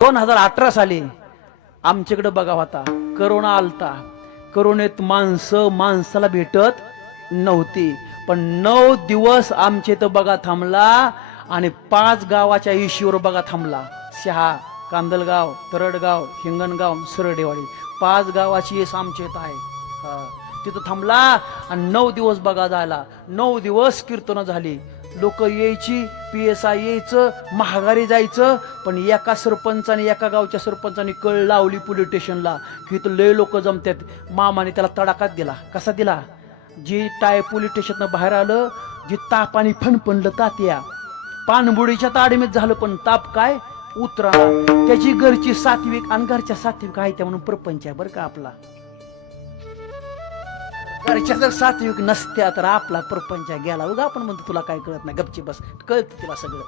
2018 साली आमच्याकडे बघा होता करोना आलता. करोनेत माणसाला भेटत नव्हती, पण 9 दिवस आमचे तर बघा थांबला आणि 5 गावाच्या इशीवर बघा थांबला. शहा, कांदलगाव, तरडगाव, हिंगणगाव, सरडेवाडी 5 गावाची यश आमचे इथं आहे. तिथं थांबला आणि 9 दिवस बघा झाला. 9 दिवस कीर्तन झाली. लोक यायची, PSI यायचं, महागारी जायचं. पण एका सरपंचाने, एका गावच्या सरपंचाने कळ लावली पोलीस स्टेशनला की इथं लय लोक जमतात. मामाने त्याला तडाखाच दिला. कसा दिला? जी पोलीस स्टेशननं बाहेर आलं, जी तापाने फणफणलं तात्या, पाणबुडीच्या ताडीमीत झालं, पण ताप काय उतरा. त्याची घरची सात्विक आणि घरच्या सात्विक आहे त्या म्हणून प्रपंच आहे बरं का आपला. घरच्या जर सात्विक नसत्या तर आपला प्रपंच गेला. उगा आपण म्हणतो तुला काय कळत नाही, गपची बस, कळत तिला सगळं.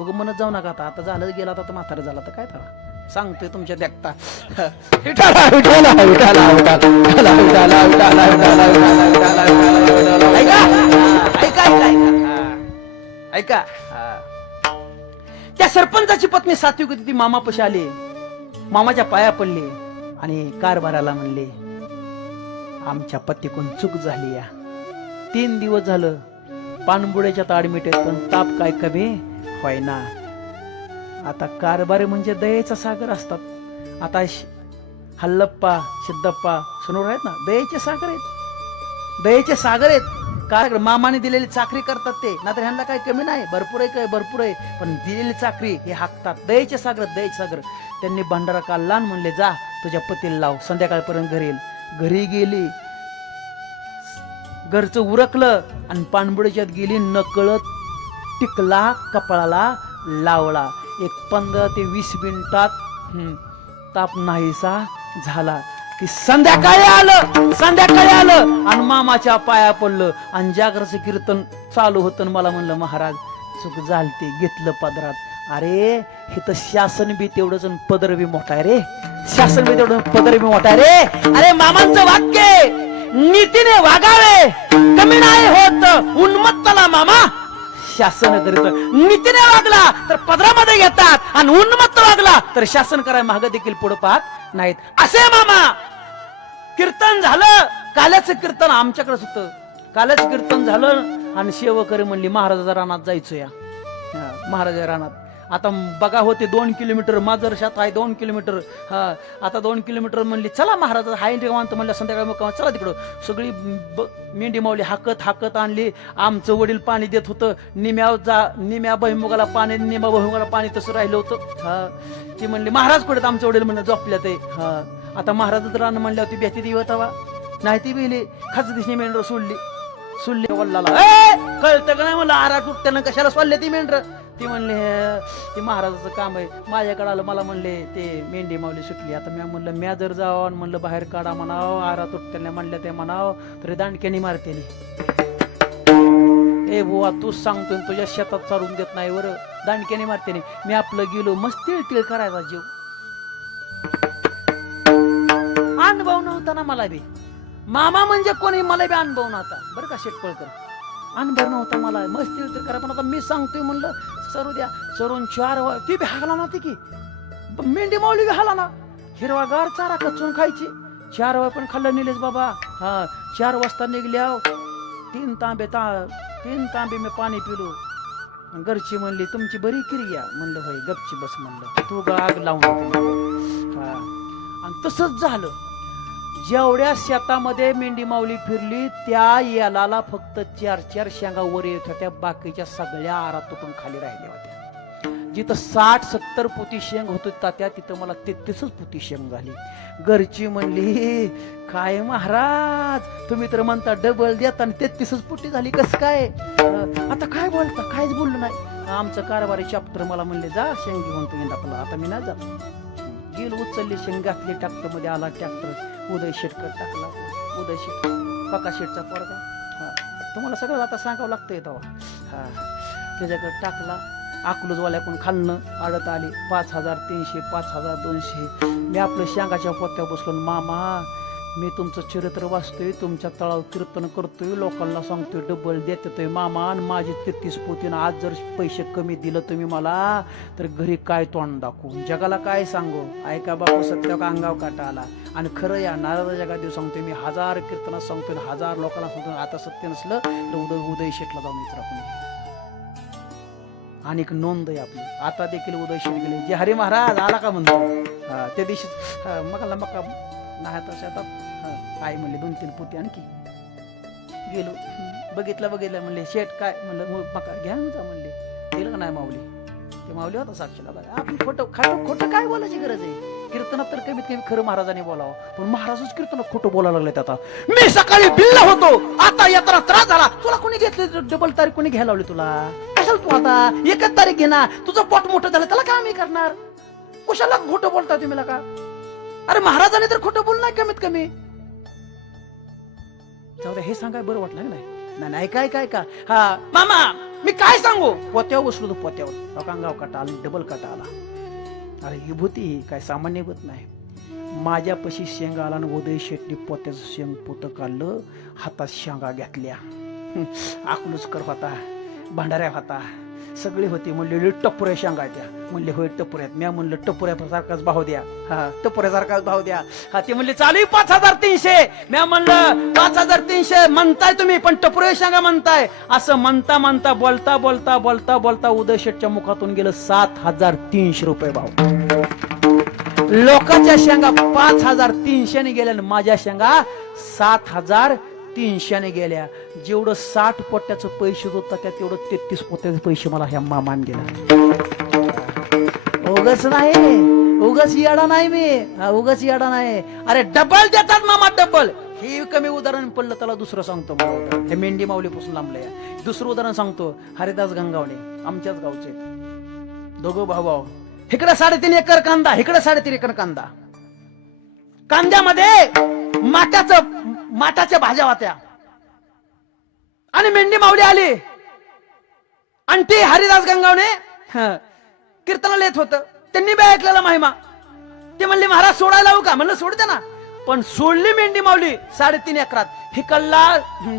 उगा म्हणत जाऊ नका. आता झालं गेला, आता म्हातारा झाला तर काय तर सांगतोय तुमच्या देखता. ऐका, त्या सरपंचाची पत्नी सात्विक होती. ती मामापाशी आली, मामाच्या पाया पडले आणि कारभाराला म्हणले आमच्या पतीकडून चूक झाली. 3 दिवस झालं पाणबुड्याच्या ताडमिट आहेत, पण ताप काय कमी होईना. आता कारभारी म्हणजे दयेचा सागर असतात. आता हल्लप्पा, सिद्धप्पा, सनोर आहेत ना, दयेचे सागर आहेत. दयेचे सागर आहेत. काय मामाने दिलेली चाकरी करतात ते, नाहीतर ह्यांना काही कमी नाही. भरपूर आहे, काय भरपूर आहे, पण दिलेली चाकरी हे हाकतात. दयेचे सागर, दयेचे सागर. त्यांनी भंडारा काढला आणि म्हणले जा तुझ्या पतीला लाव, संध्याकाळपर्यंत घरी येईल. घरी गेली, घरचं उरकलं आणि पाणबुड्याच्यात गेली. नकळत टिकला, कपाळाला लावला. 15 ते 20 मिनिटात ताप नाहीसा झाला. ती संध्याकाळी आलं आणि मामाच्या पाया पडलं आणि जागराचं कीर्तन चालू होतं. मला म्हणलं महाराज चूक झालती, घेतलं पदरात. अरे हे तर शासन बी तेवढंच पदर बी मोठा आहे रे. शासन बी तेवढं पदर बी मोठा आहे रे. अरे मामांचं वाक्य नीतीने वागावे, कमी नाही होत उन्मत्ताला मामा शासन करीत. नीतीने वागला तर पदरामध्ये घेतात आणि उन्मत्त वागला तर शासन कराय माग देखील पुढे पाहत नाहीत. असे मामा. कीर्तन झालं, काल्याचं कीर्तन आमच्याकडेच होतं. काल्याचं कीर्तन झालं आणि सेवकरी म्हणली महाराजाच्या रानात जायचो या. महाराजा रानात आता बघा होते 2 किलोमीटर, माझं शात आहे 2 किलोमीटर. आता 2 किलोमीटर म्हणली चला महाराज हाय निवांत म्हणलं. संध्याकाळी मग चला तिकडं. सगळी मेंढी मावली हाकत आणली. आमचं वडील पाणी देत होतं. निम्या बहिमुगाला पाणी, निम्या बहिमुगाला पाणी तसं राहिलं होतं. ती म्हणली महाराज कुठे? आमचं वडील म्हणलं झोपल्या ते. आता महाराज रान म्हणल्या होती भ्याती दिवत हवा नाही. ती बिली खाच दिसणी मेंढर सोडली वल्लाला. कळतं का नाही म्हणलं आराट त्यानं कशाला सोडले ती मेंढर. ती म्हणले ती महाराजाचं काम आहे. माझ्याकडे आलं, मला म्हणले ते मेंढी मावली सुटली. आता मी म्हणलं म्या जर जावं म्हणलं बाहेर काढा म्हणाव, आरा तुटत्याने म्हणल्या ते म्हणाव तरी दांडक्यानी मारते. ए बुवा तूच सांगतोय, तुझ्या शेतात चालून देत नाही वर, दांडक्याने मारते. मी आपलं गेलो मस्त तिळ करायचा जीव. अनुभव नव्हता ना मला बी. मामा म्हणजे कोणी मला बी अनुभव नव्हता बरं का शेटपळकर. अनुभव नव्हता मला. मस्त तिळ करा. पण आता मी सांगतोय म्हणलं सरू द्या. सरून 4 ती बी हाला नव्हती की मेंढी मावली बी हाला ना. हिरवागार चारा कचून खायची. 4 वेळा पण खाल्लं निलेश बाबा. 4 वाजता निघल्या. 3 तांबे मी पाणी पिलो. घरची म्हणली तुमची बरी क्रिया. म्हणलं भाई गपची बस म्हणलं, तू आग लावून. आणि तसंच झालं. जेवढ्या शेतामध्ये मेंढी माऊली फिरली त्या याला फक्त 4 शेंगा वर येत होत्या. बाकीच्या सगळ्या आरात तुटून खाली राहिल्या होत्या. जिथं 60-70 पोती शेंग होत होता त्या तिथं मला 33च पोती शेंग झाली. घरची म्हणली काय महाराज तुम्ही तर म्हणता डबल देत आणि 33च पोटी झाली कस काय? आता काय बोलता? काहीच बोललो नाही. आमचं कारभारी चॅप्टर मला म्हणले जा शेंग घेऊन तुम्ही दाखवला. आता मी नाही जात. गेलो, उचलली शेंग घातली ट्रॅक्टर मध्ये. आला ट्रॅक्टर उदय शेटकर टाकला. उदय शेट पका शेटचा पोरगा. तुम्हाला सगळं आता सांगावं लागतंय तेव्हा. त्याच्याकडे टाकला. अकलूजवाल्याकडून खालनं आडत आली 5300 5200. मी आपलं शेंगाच्या पोत्या बसलो. मामा मी तुमचं चरित्र वाचतोय, तुमच्या तळावर कीर्तन करतोय, लोकांना सांगतोय डबल देतोय मामा, आणि माझे 33 पोतीनं आज जर पैसे कमी दिलं तुम्ही मला तर घरी काय तोंड दाखवू, जगाला काय सांगू. ऐका बापू, सत्य अंगाव काटा आला. आणि खरं या नारद जगात सांगतोय मी, 1000 कीर्तनात सांगतोय, 1000 लोकांना सांगतोय. आता सत्य नसलं तर उदय शेटला जाऊन विचारा कोणी. आणि एक नोंद आहे आपली, आता देखील उदय शेट गेले. जे हरी महाराज आला का म्हणतो, त्या दिवशी मका नाही तसे आता काय म्हणले 2-3 पोती आणखी गेलो. बघितलं म्हणले शेट काय म्हणलं, मका घ्या जा म्हणले. दिलं का नाही माऊली, ते माऊली होता साक्षीला. बघा आपण खोटं काय बोलायची गरज आहे. कीर्तनात तर कमीत कमी खरं महाराजांनी बोलावं, पण महाराजच कीर्तनात खोटं बोलायला लागलेत. आता मी सकाळी बिल्ला होतो, आता यात्रा त्रास झाला. तुला कोणी घेतले डबल तारीख, कोणी घ्यायला लावली तुला? कशाला तू आता 1च तारीख घे ना, तुझं पोट मोठं झालं त्याला काय मी करणार? कशाला खोटं बोलता तुम्ही का? अरे महाराजांनी तर खोटं बोल नाही कमीत कमी. जाऊ द्या, हे सांगाय बरं वाटलं नाही काय का. हा मामा मी काय सांगू, पोत्यावर बसलो तो, पोत्यावर अंगाव काटा आला, डबल काटा आला. अरे विभूती काय सामान्य होत नाही. माझ्यापाशी शेंग आला आणि उदय शेट्टी पोत्याचं शेंग पोत काढलं, हातात शेंगा घेतल्या. आकलूचकर होता, भांडाऱ्या होता, सगळे होते. म्हणले टपुऱ्या शेंगा त्या. म्हणले होय टपुऱ्यात. मी म्हणलं टपुऱ्यासारखाच भाव द्या. हा टपुऱ्यासारखाच भाव द्या. हा ते म्हणले चालू 5300. मी म्हणलं 5300 म्हणताय तुम्ही, पण टपुऱ्या शेंगा म्हणताय. असं म्हणता बोलता उदय शेटच्या मुखातून गेलं 7300 रुपये भाव. लोकांच्या शेंगा 5300 ने गेल्या, माझ्या शेंगा 7300 गेल्या. जेवढं 60 पोट्याचं पैसे होता त्या तेवढं 33 पोट्याचे पैसे मला ह्या मामान दिला. उगाच येडा नाही मी, उगाच येडा नाही. अरे डबल देतात मामा, डबल. हे कमी उदाहरण पडलं, त्याला दुसरं सांगतो. हे मेंढी माऊली पासून लांबलंय. दुसरं उदाहरण सांगतो, हरिदास गंगावणे आमच्याच गावचे, दोघं भाऊ. इकडे 3.5 एकर कांदा, इकडे 3.5 एकर कांदा. कांद्यामध्ये माठाच्या भाज्या होत्या. आणि मेंढी माऊली आली आणि ते हरिदास गंगावणे कीर्तनाला येत होत. त्यांनी बी ऐकलेला महिमा. ते म्हणले महाराज सोडायला लावू का? म्हणलं सोडते ना. पण सोडली मेंढी माऊली 3.5 एकरात. हिकडला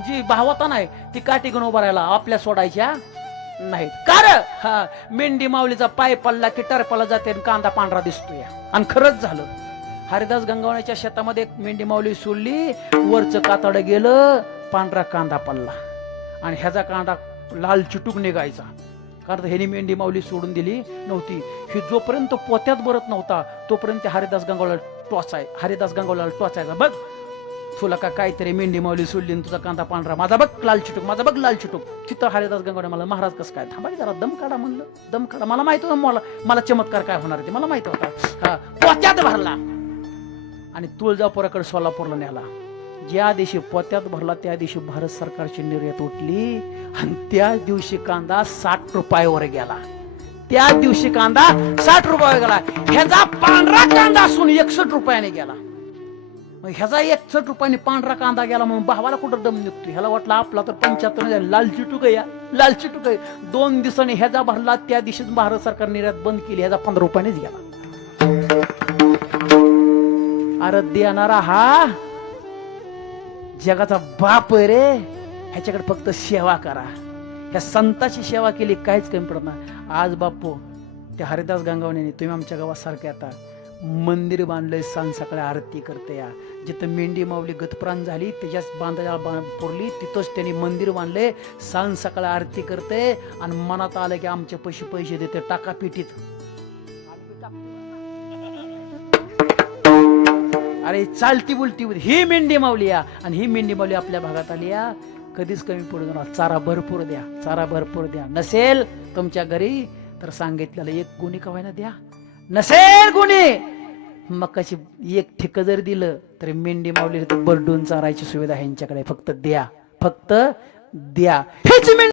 जी भावता नाही ती काठी घेऊन उभा राहिला, आपल्या सोडायच्या नाहीत. कारण मेंढी माऊलीचा पाय पडला की टरपाला जाते आणि कांदा पांढरा दिसतोय. आणि खरंच झालं. हरिदास गंगावण्याच्या शेतामध्ये मेंढी माऊली सोडली, वरचं कातड गेलं, पांढरा कांदा पडला. आणि ह्याचा कांदा लाल चिटूक निघायचा. कारण ह्यानी मेंढी माऊली सोडून दिली नव्हती. ही जोपर्यंत पोत्यात भरत नव्हता तोपर्यंत हरिदास गंगावला टोचायचा. बघ तुला का काहीतरी मेंढी माऊली सोडली, तुझा कांदा पांढरा, माझा बघ लाल चिटूक, माझा बघ लाल चिटूक. तिथं हरिदास गंगावणे मला, महाराज कसं काय? थांबा जरा, दम काढा. म्हणलं दम काढा. मला माहित होतं मला चमत्कार काय होणार ते मला माहित होता. पोत्यात भरला आणि तुळजापुराकडे सोलापूरला नेला. ज्या दिवशी पोत्यात भरला त्या दिवशी भारत सरकारची निर्यात उठली आणि त्या दिवशी कांदा 60 रुपयावर गेला. त्या दिवशी कांदा 60 रुपयावर गेला. ह्याचा पांढरा कांदा असून 61 रुपयाने गेला. ह्याचा 61 रुपयाने पांढरा कांदा गेला म्हणून भावाला कुठं दम निघतो. ह्याला वाटलं आपला तर 75 लाल चिटूक या लाल चिटूक आहे. 2 दिवसांनी ह्याचा भरला. त्या दिवशीच भारत सरकार निर्यात बंद केली. ह्याचा 15 रुपयानेच गेला. अरे देणारा हा जगाचा बाप आहे रे. ह्याच्याकडे फक्त सेवा करा. ह्या संताची सेवा केली काहीच कमी पडत नाही. आज बापू त्या हरिदास गंगावणे तुम्ही आमच्या गावासारखे आता मंदिर बांधलंय. सांग सकाळी आरती करते या. जिथं मेंढी माऊली गतप्राण झाली त्याच्याच बांधायला पुरली तिथंच त्यांनी मंदिर बांधले. सांग सकाळी आरती करते आणि मनात आलं की आमचे पैसे देते टाका पिटीत. अरे चालती बोलती ही मेंढी माऊली या. आणि ही मेंढी माऊली आपल्या भागात आली या. कधीच कमी पडू नका. चारा भरपूर द्या. नसेल तुमच्या घरी तर सांगितलेलं 1 गुणी कवायना द्या. नसेल गुणी मग कशी 1 ठिक जर दिलं तरी मेंढी माऊली बरडून चारायची सुविधा ह्यांच्याकडे. फक्त द्या. हेच